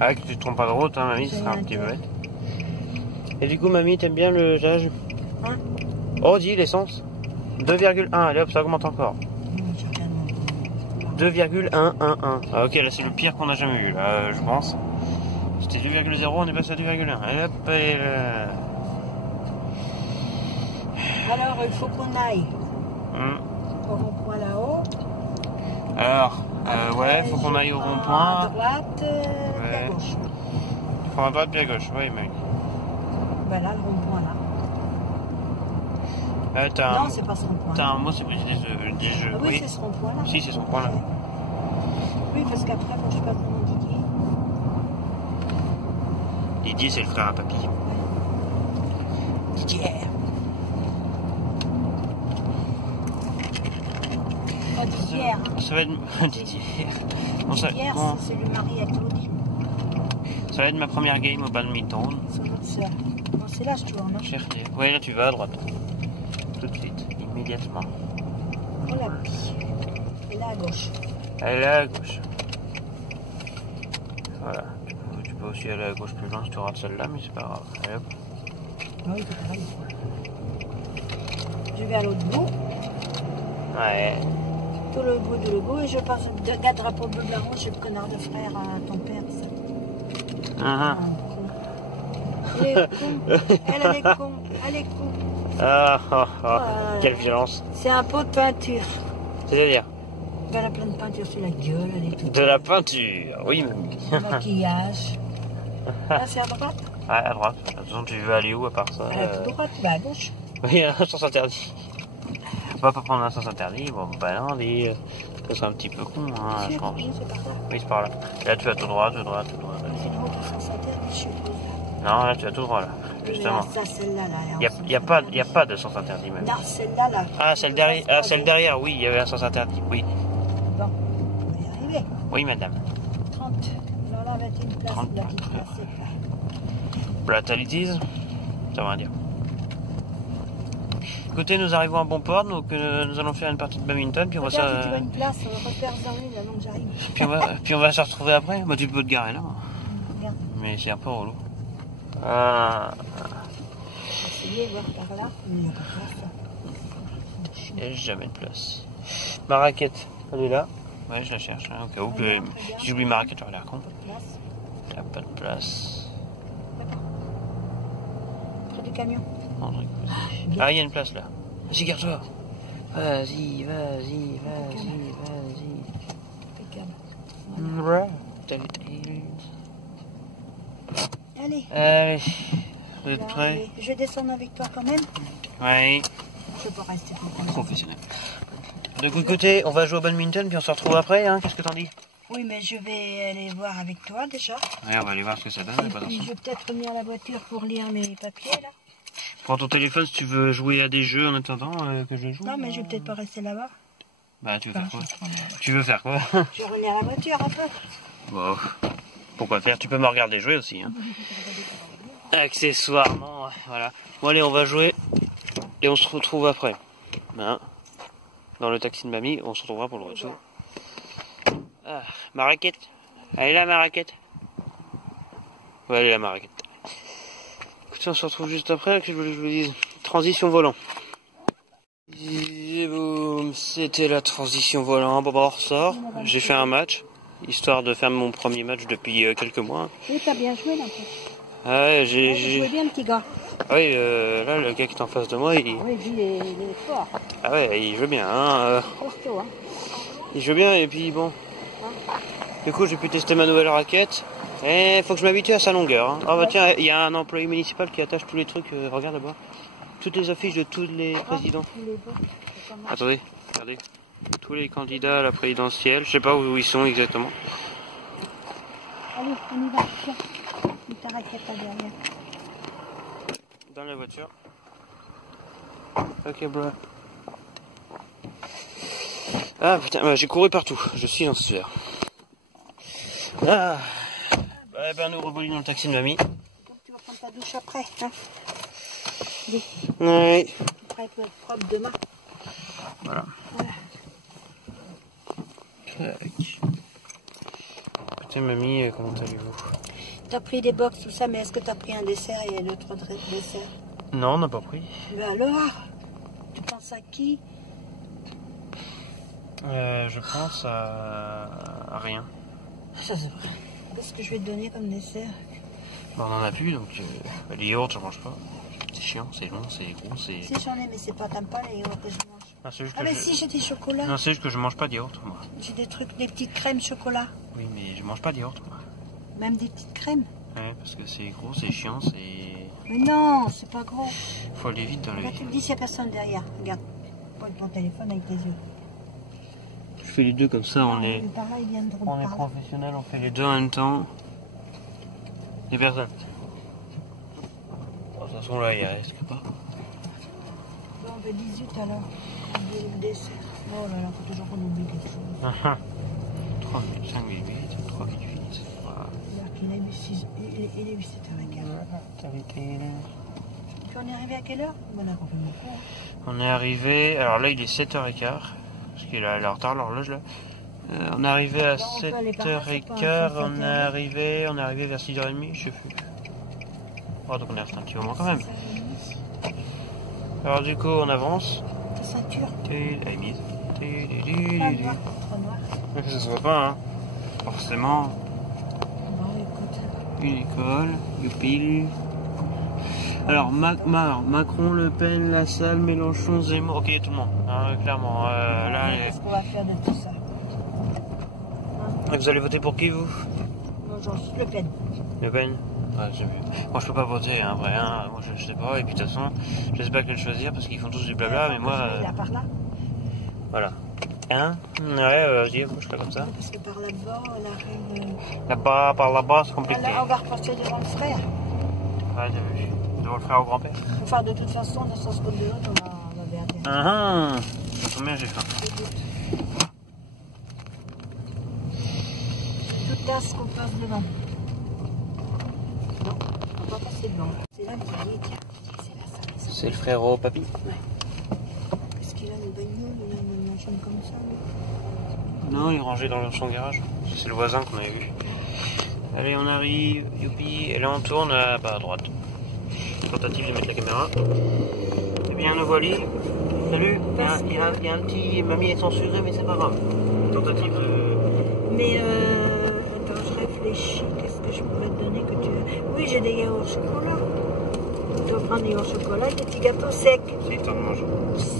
Ah, que tu te trompes pas de route, hein, mamie, ce sera un petit peu bête. Et du coup, mamie, t'aimes bien le gage? Hein? Oh, dis l'essence. 2,1, allez hop, ça augmente encore. 2,111. Ah, ok, là c'est le pire qu'on a jamais eu, là, je pense. C'était 2,0, on est passé à 2,1. Allez hop, et là. Alors, il faut qu'on aille au rond-point là-haut. Alors, ouais, faut qu'on aille au rond-point. À droite, puis à gauche. Faut à droite, puis à gauche, oui, mais. Ben là, le rond-point là. Non, c'est pas ce rond-point. T'as un mot, c'est des jeux. Ah oui, c'est ce rond-point là. Si, c'est ce rond-point là. Oui, parce qu'après, moi, je passe dans mon Didier. Didier, c'est le frère à papy. Didier. Pas Didier. Ça va être... Didier. Bon, Didier, c'est le mari à Claudie. Ça va être ma première game au badminton. Son autre sœur. Bon, c'est là, je tourne. Hein. Cherchez. Ouais, là, tu vas à droite. Tout de suite, immédiatement. Oh la pie. Et là, à gauche. Elle est là à gauche. Voilà. Tu peux aussi aller à gauche plus loin si tu rates celle-là, mais c'est pas grave. Allez hop. Oui, c'est pareil. Je vais à l'autre bout. Ouais. tout le bruit de logo et je passe de gars drapeau bleu blanc rouge, j'ai le connard de frère à ton père. Ça. Ah, Il est con. Elle est con. Elle est con. ah, ah, ah. Oh, Quelle violence. c'est un pot de peinture. C'est-à-dire Elle a plein de peinture sur la gueule, elle est toute. de la peinture. Oui, mamie. Le maquillage. Là, c'est à droite. Ah, à droite. De toute façon, tu veux aller où à part ça Elle est tout droite, bah à gauche. Oui, un sens interdit. On va pas prendre un sens interdit. Bon, bah non, ça serait un petit peu con, hein, je pense. Oui, c'est par là. Oui, c'est par là. Là, tu vas tout droit, tout droit, tout droit. C'est une route à sens interdit, je suis trop Non, là, tu vas tout droit, là. Justement. là. Ça, celle-là, là. Il n'y a pas de sens interdit, même. Non, celle-là, là. Ah, celle derrière, celle derrière, oui, il y avait un sens interdit, oui. Bon, on va y arriver. Oui, madame. 30. Alors là, 21 places, 30. la petite place, c'est là. Volatilities, ça va dire. Écoutez, nous arrivons à bon port, donc nous allons faire une partie de badminton, puis on va Regarde, tu vas une place, repère dans là, non, j'arrive. puis on va se retrouver après. Bah, tu peux te garer là. Regarde, Mais c'est un peu relou. Ah, essayez de voir par là. Il n'y a pas de place. il n'y a jamais de place. Ma raquette, elle est là. Ouais, je la cherche, hein, au cas où. Regarde, Si regarde. j'oublie ma raquette, j'aurai l'air con. Place. Il n'y a pas de place. Près du camion. Ah, il y a une place là. Vas-y, garde-toi. Vas-y, vas-y, vas-y, vas-y. Impeccable. Allez, Allez, vous êtes là, prêts? allez. Je vais descendre avec toi quand même. Oui, Je peux pas rester comme ça. professionnel. De côté, on va jouer au badminton, puis on se retrouve après, hein. Qu'est-ce que t'en dis? Oui, mais je vais aller voir avec toi déjà. Ouais, on va aller voir ce que ça donne. Et puis je vais peut-être revenir à la voiture pour lire mes papiers là. Prends ton téléphone si tu veux jouer à des jeux en attendant que je joue. Non, mais je vais peut-être pas rester là-bas. Bah, tu veux faire Enfin, quoi? je vais prendre la- Tu veux faire quoi? Je vais revenir à la voiture un peu. Bon, pourquoi faire? Tu peux me regarder jouer aussi, hein. Accessoirement, voilà. Bon, allez, on va jouer et on se retrouve après. Hein, dans le taxi de mamie, on se retrouvera pour le retour. Ah, ma raquette. Elle est là, ma raquette. Ouais, elle est là, ma raquette. Écoutez, on se retrouve juste après, que je voulais que je vous dise. Transition volant. Et boum, c'était la transition volant. Bon, bah, on ressort. J'ai fait un match, histoire de faire mon premier match depuis quelques mois. Oui, t'as bien joué là. Ah ouais, J'ai joué bien, petit gars. Oui, là, le gars qui est en face de moi, Oui, lui, il est fort. Ah ouais, il joue bien, hein. Costaud, hein. Il joue bien, et puis bon. Du coup, j'ai pu tester ma nouvelle raquette. Et faut que je m'habitue à sa longueur. Hein. Ah bah tiens, il y a un employé municipal qui attache tous les trucs. Regarde là-bas. Toutes les affiches de tous les présidents. Il est beau. C'est pas mal. Attendez, regardez. Tous les candidats à la présidentielle. Je sais pas où ils sont exactement. Allez, on y va. Tiens, mets ta raquette là derrière. Dans la voiture. Ok, bro. Ah putain, bah, j'ai couru partout. Je suis en sueur. Ah. Ouais, ben nous revoilà dans le taxi de mamie. Donc, tu vas prendre ta douche après, hein. Allez, Ouais. tout prêt pour être propre demain. Voilà. Tac. Putain, mamie, comment allez-vous? T'as pris des box, tout ça, mais est-ce que t'as pris un dessert? Il y a 2-3 desserts. Non, on n'a pas pris. Ben alors, tu penses à qui? Je pense à rien. Ça, c'est vrai. Qu'est-ce que je vais te donner comme dessert? Bon, on en a plus, donc les yaourts, je mange pas. C'est chiant, c'est long, c'est gros, c'est... Si, j'en ai, mais c'est pas, t'aimes pas les yaourts que je mange. Non, c'est juste Ah, que mais je... si, j'ai des chocolats. Non, c'est juste que je mange pas de yaourt, moi. J'ai des trucs, des petites crèmes chocolat. Oui, mais je mange pas de yaourt, moi. Même des petites crèmes. Ouais, parce que c'est gros, c'est chiant, c'est... Mais non, c'est pas gros. Faut aller vite dans la Là, vie. tu me dis s'il y a personne derrière. Regarde. Pointe ton téléphone avec tes yeux. Je fais les deux comme ça, on est... Par là, il vient de On est parler. professionnels, on fait les deux en même temps. Les personnes. Bon, de toute façon, là, il reste que pas. Bon, on veut 18 alors. On veut le dessert. Oh là là, faut toujours qu'on oublie quelque chose. 3, 5, 8, 3, 8, 8. Voilà. Regarde, il est 8h15. Puis on est arrivé à quelle heure? On a complètement quoi? On est arrivé, alors là il est 7h15, parce qu'il est en retard l'horloge là. On est arrivé à Bon, on peut aller par là, c'est pas 7h15, un on est arrivé vers 6h30, je sais plus. Oh, donc on est resté un petit moment quand même. Alors du coup on avance. Ta ceinture. Elle est mise. Pas noir, trop noir. Ça se voit pas, hein. Forcément. Bon, écoute. Une école, youpi. Alors, Macron, Le Pen, Lassalle, Mélenchon, Zemmour. Ok, tout le monde. Hein, clairement. Là, Qu'est-ce qu'on va faire de tout ça? vous allez voter pour qui, vous? Moi, j'en suis Le Pen. Le Pen? Ouais, j'ai vu. Moi, je peux pas voter, hein, vrai. Hein. Moi, je sais pas. Et puis, de toute façon, je sais pas quel choisir parce qu'ils font tous du blabla. Mais moi. Là, par là. Voilà. Hein? Ouais, vas-y, moi, je ferai comme ça. Parce que par là-bas, on arrive. Là-bas, par là-bas, c'est compliqué. Là, on va repasser devant le frère. Ouais, j'ai vu. Devant le frère au grand-père. Enfin, de toute façon, dans le sens comme de l'autre, on va vers derrière. Ah ah! Ça tombe bien, j'ai faim. Tout tasse qu'on passe devant. Non, on va pas passer devant. C'est là qu'il dit, tiens, c'est là, ça. C'est le frère au papy? Ouais. Est-ce qu'il a une bagnole, il a une machine comme ça? Non, il est rangé dans son garage. C'est le voisin qu'on avait vu. Allez, on arrive, youpi, et là on tourne à droite. Tentative de mettre la caméra. Eh bien, nous voilà. Salut, il y a un petit... Mamie est censurée, mais c'est pas grave. Tentative de... Mais attends, je réfléchis. Qu'est-ce que je pourrais te donner que tu veux? Oui, j'ai des yaourts au chocolat. Tu vas prendre des yaourts au chocolat et des petits gâteaux secs. C'est histoire de manger.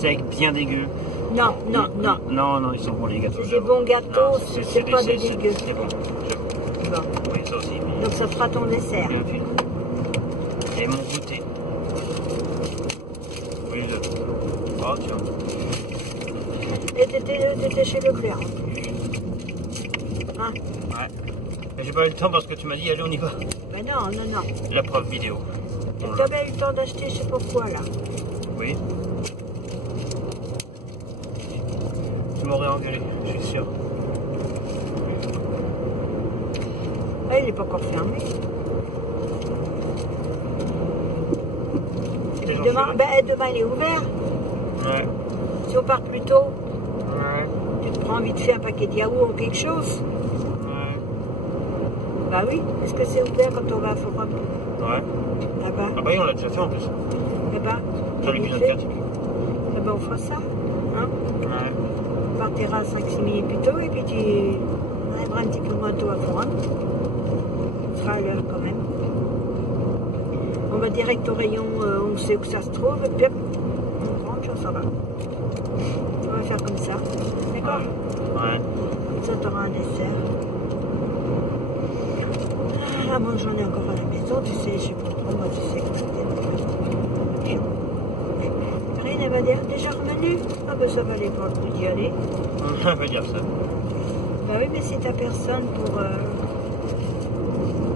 Sec, bien dégueu. Non, non, non. Non, ils sont bons les gâteaux. C'est des bons gâteaux, c'est pas des dégueux. C'est bon. Bon. Oui, ça aussi. Donc ça fera ton dessert. Bien fait. Et mon goûter. Oui, oh, tiens. Et t'étais chez Leclerc. Hein? Ouais. Mais j'ai pas eu le temps parce que tu m'as dit, allez, on y va. Ben non, non, non. La preuve vidéo. Tu as bien eu le temps d'acheter, je sais pas quoi, là. Oui. Tu m'aurais engueulé, je suis sûr. Ah, il n'est pas encore fermé. Demain, il est ouvert. Ouais. Si on part plus tôt, Ouais. tu te prends vite fait un paquet de yaourt ou quelque chose. Ouais. Bah oui, est-ce que c'est ouvert quand on va à Forum? Ouais. Ah bah, Ah bah oui, on l'a déjà fait en plus. eh bah, Dans l'épisode vite fait. 4. Ah bah, on fera ça. Hein? Ouais. On partira 5-6 minutes plus tôt et puis tu arriveras un petit peu moins tôt à Forum. On sera à l'heure quand même. On va direct au rayon, on sait où ça se trouve, et puis hop, on rentre, on s'en va. On va faire comme ça. D'accord? Ouais. Comme ça, tu auras un dessert. Ah, moi, j'en ai encore à la maison, tu sais, je sais pas trop, moi, tu sais que c'est. Karine, elle va dire, déjà revenu? Ah, ben, ça valait pas le coup d'y aller. On va dire ça. Bah oui, mais si t'as personne pour.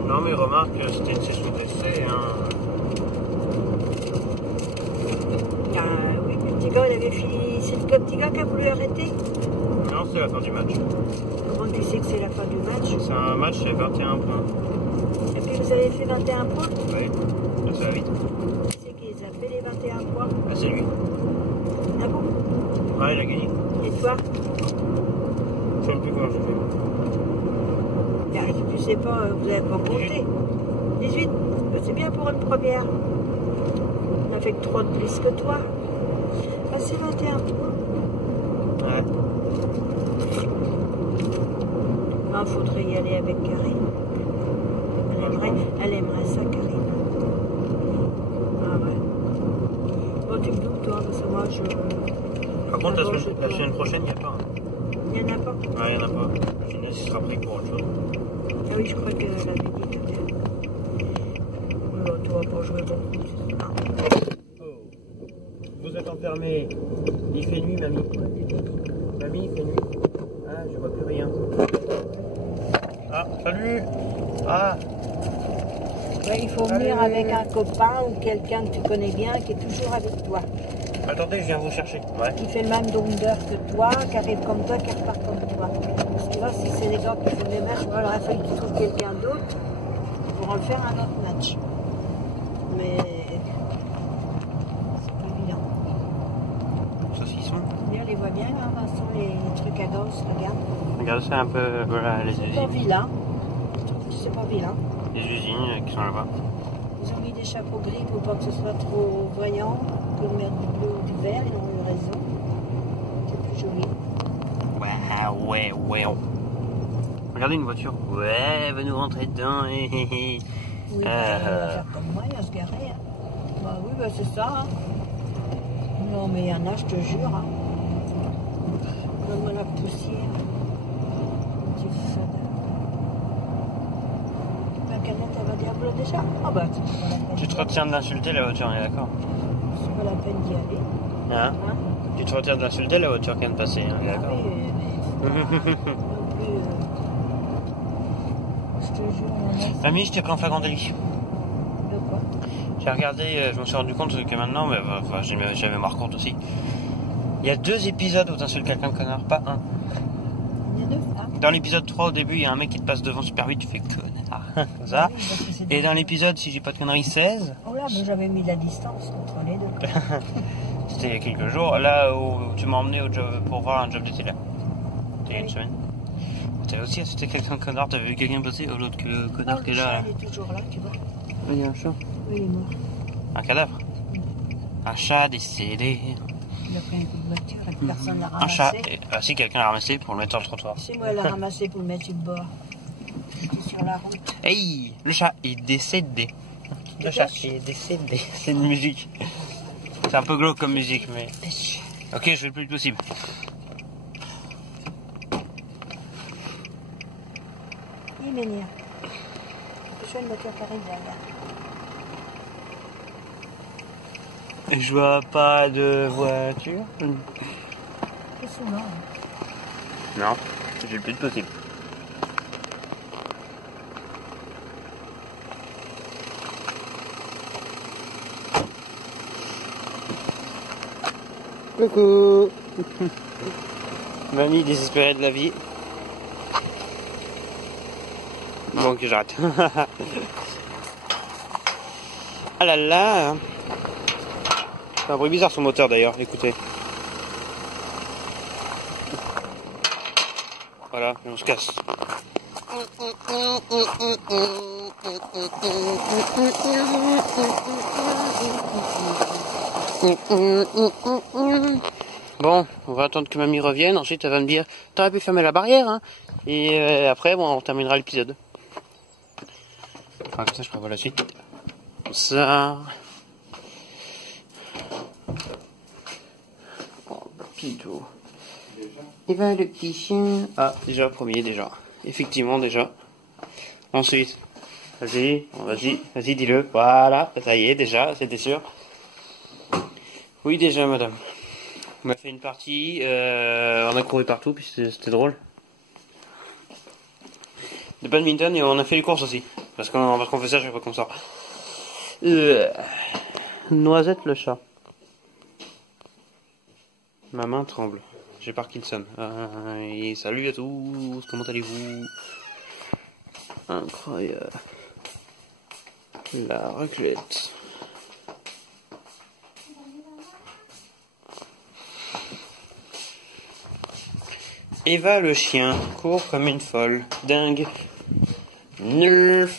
Non, mais remarque, c'était une session d'essai, hein. Ah oui, le petit gars, il avait fini. C'est le petit gars qui a voulu arrêter. Non, c'est la fin du match. Comment tu sais que c'est la fin du match? C'est un match, c'est 21 points. Et puis vous avez fait 21 points? Oui, ça va vite. Qui c'est qui les a fait les 21 points? Ah, c'est lui. Ah bon? Ouais, il a gagné. Et toi? Je sais plus comment j'ai fait. Ah, tu sais pas, vous avez pas compté. 18? Ben, c'est bien pour une première. On a fait que 3 de plus que toi. Ah, c'est 21 points. Ouais. Ah, faudrait y aller avec Karine. Elle aimerait ça, Karine. Ah ouais. Bon, tu me doutes, toi, parce que moi, je... Par contre, la semaine prochaine, il n'y a pas. Hein. Il n'y en a pas? Ouais, il n'y en a pas. La jeunesse sera pris pour autre chose. Ah oui, je crois qu'elle avait dit tout à l'heure. Oh, tu vas pas jouer beaucoup. Non. Oh. Vous êtes enfermés. Il fait nuit, mamie. Mamie, il fait nuit. Ah, je vois plus rien. Ah, salut. Ah. Ouais, il faut venir avec un copain ou quelqu'un que tu connais bien qui est toujours avec toi. Attendez, je viens vous chercher. Ouais. Qui fait le même nombre d'heures que toi, qui arrive comme toi, qui repart comme toi. Parce que là, si c'est les gars qui font des matchs, il aurait fallu que tu trouves quelqu'un d'autre pour en faire un autre match. Mais c'est pas évident. Saucisson. Bien, on les voit bien là, Vincent, les trucs à gauche, regarde. Regarde, c'est un peu, voilà, les C'est pas usines. vilain. Je trouve que c'est pas vilain. Les usines qui sont là-bas. Ils ont mis des chapeaux gris pour pas que ce soit trop voyant. Pour mettre du bleu ou du vert, ils ont eu raison. C'est plus joli. Ouais, ouais. Regardez une voiture. Ouais, elle va nous rentrer dedans. Oui, on va faire comme moi, il va se garer. Hein. Bah oui, bah c'est ça. Hein. Non, mais il y en a, je te jure. Hein. Donne-moi la poussière. Tu fais ça. La canette, elle va diable déjà. Ah bah, c'est pas la peine. Tu te retiens d'insulter la voiture, on est d'accord? C'est pas la peine d'y aller. Hein? Hein? Tu te retiens d'insulter la voiture qui vient de passer, on est Ah d'accord? oui, mais non plus. Je te jure, il y en a. Mamie, je t'ai pris en flagrant délit. De quoi? J'ai regardé, je me suis rendu compte que maintenant, mais enfin, j'avais ma compte aussi. Il y a 2 épisodes où t'insultes quelqu'un de connard, pas un. Il y a 2, hein? Dans l'épisode 3, au début, il y a un mec qui te passe devant super vite, tu fais connard. Comme ça. Oui, parce que c'est Et dans l'épisode, si j'ai pas de conneries, 16, Oh là, mais j'avais mis la distance entre les deux. c'était il y a quelques jours, là où tu m'as emmené au job pour voir un job de télé. C'était il y a une semaine. T'avais aussi insulté quelqu'un de connard, t'avais vu quelqu'un passer, oh l'autre connard qui est Le là. chat, Là. il est toujours là, tu vois. Il y a un chat. Oui, il est mort. Un cadavre. Un chat décédé. Il a pris un coup de voiture et que personne l'a Un ramassé. chat. Ah si, quelqu'un l'a ramassé pour le mettre sur le trottoir. C'est moi, elle l'a ramassé pour le mettre sur le bord. C'était sur la route. Hey, le chat est décédé. Le chat est décédé. C'est une musique. C'est un peu glauque comme musique, mais... Pêche. Ok, je fais le plus possible. Il m'énerve. Je vois une voiture qui arrive derrière. Je vois pas de voiture. C'est souvent. Non, je fais le plus possible. Coucou. Mamie désespérée de la vie. Bon, que j'arrête. Ah là là. C'est un bruit bizarre son moteur d'ailleurs, écoutez. Voilà, et on se casse. Bon, on va attendre que mamie revienne, ensuite elle va me dire t'aurais pu fermer la barrière, hein. Et après, bon, on terminera l'épisode. Enfin, comme ça je prévois la suite. Ça. Oh, Pito. Et va le petit chien. Ah, déjà, premier, déjà. Effectivement, déjà. Ensuite, vas-y, vas-y, dis-le. Voilà, ça y est, déjà, c'était sûr. Oui, déjà, madame. On a fait une partie, on a couru partout, puis c'était drôle. De badminton, et on a fait les courses aussi. Parce qu'on fait ça chaque fois qu'on sort. Noisette le chat. Ma main tremble. J'ai Parkinson. Et salut à tous, comment allez-vous? Incroyable. La raclette. Eva le chien court comme une folle. Dingue. Nerf.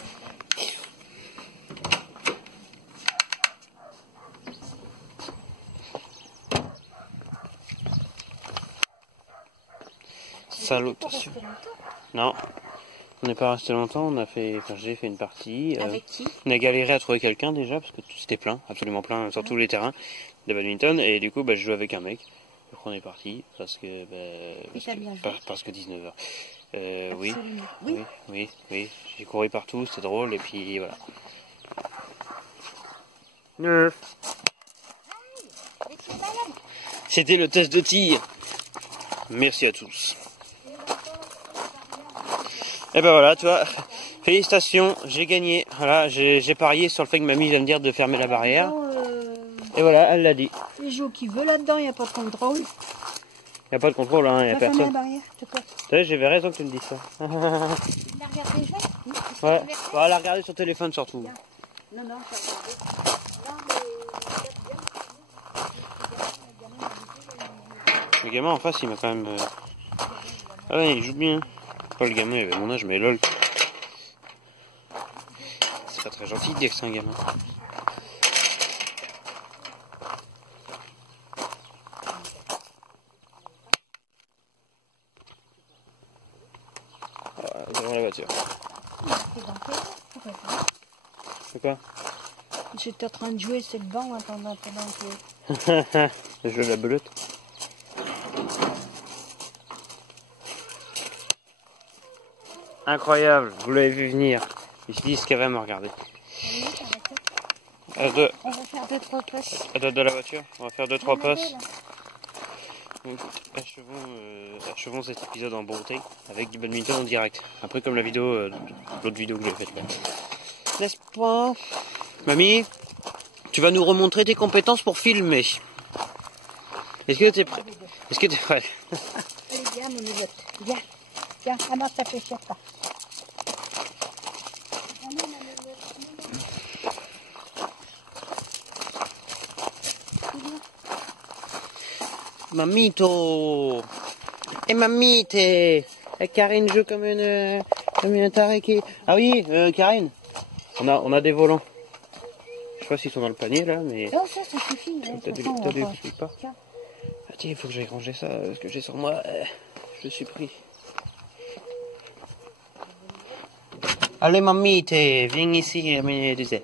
Salutation. Non, on n'est pas resté longtemps. J'ai fait une partie. Avec qui? On a galéré à trouver quelqu'un déjà parce que tout c'était plein, absolument plein sur tous les terrains de badminton. Et du coup, je jouais avec un mec. Donc on est parti parce que parce que 19h. Oui, Oui. oui. J'ai couru partout, c'était drôle et puis voilà. C'était le test de tir. Merci à tous. Et ben voilà, tu vois, félicitations, j'ai gagné. Voilà, j'ai parié sur le fait que mamie vient me dire de fermer la barrière. Et voilà, elle l'a dit. Il joue qui veut là-dedans, il n'y a pas de contrôle. Il n'y a pas de contrôle, hein, il n'y a personne. La barrière, je te plaît. Tu sais, j'avais raison que tu me dises ça. Il l'a regardé déjà? Ouais, on va la regarder sur téléphone surtout. Non, non, Le gamin en face, il m'a quand même... Ah ouais, il joue bien. Pas le gamin, il avait mon âge, mais lol. C'est pas très gentil de dire que c'est un gamin. voiture. C'est quoi? J'étais en train de jouer, c'est le banc pendant que... Le jeu de la belote. Incroyable, vous l'avez vu venir. Je me suis dit, ce qu'elle va me regarder. On va faire 2-3 passes. De la voiture, on va faire 2-3 passes. Donc, achevons cet épisode en beauté avec du badminton en direct. Après, comme la vidéo, l'autre vidéo que j'ai faite là. N'est-ce pas? Mamie, tu vas nous remontrer tes compétences pour filmer. Est-ce que tu es prêt? Est-ce que tu es prêt? Allez, viens, mon Elliot. Viens. Viens, comment ça fait sur pas. Mamito! Et mamite! Et Karine joue comme une tarée qui... Ah oui, Karine, on a des volants. Je sais pas s'ils sont dans le panier là, mais... Non, ça suffit. T'as des pas. Ah tiens, il faut que j'aille ranger ça, parce que j'ai sur moi. Je suis pris. Allez mamite, viens ici, mais disais.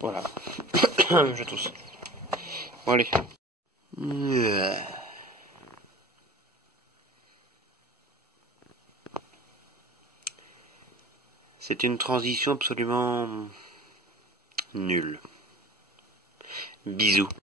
Voilà. Je tousse. Bon allez. C'est une transition absolument nulle. Bisous.